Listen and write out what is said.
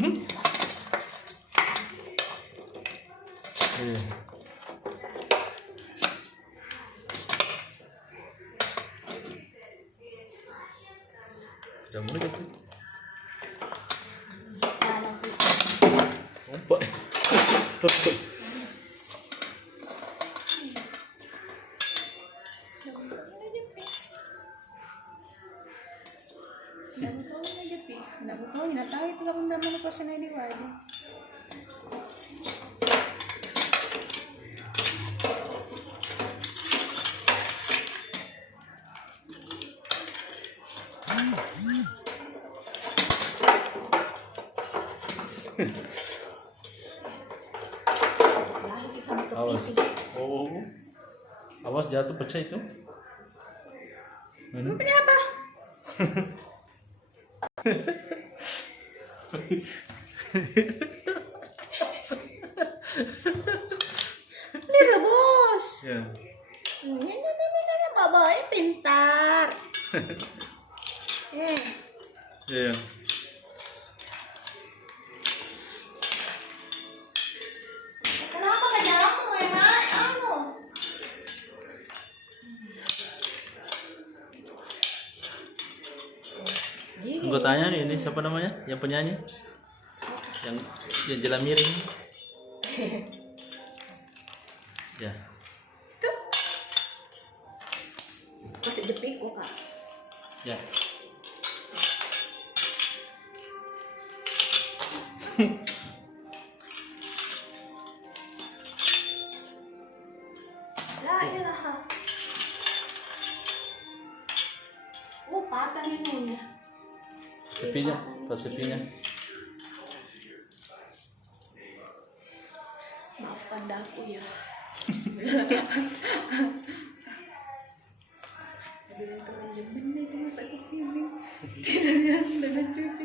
Sudah mulai kan? Salah bisa. Ompak. Nggak tahu itu kamu udah mau kosan di wajah. Awas. Oh. Awas jatuh pecah itu. Mana? Ini apa? Ini rebus. Ya. Ini babanya pintar. Ya. Kenapa nggak jamu enak? Anggotanya nih, ini siapa namanya? Yang penyanyi? Yang jalan miring. Ya. Masih jepit kok kak. Ya. La ilaha. Oh patah minumnya. Sepinya, pas sepinya. Maafkan daku ya. Bener itu aja bener sakit ini. Tidak yang cuci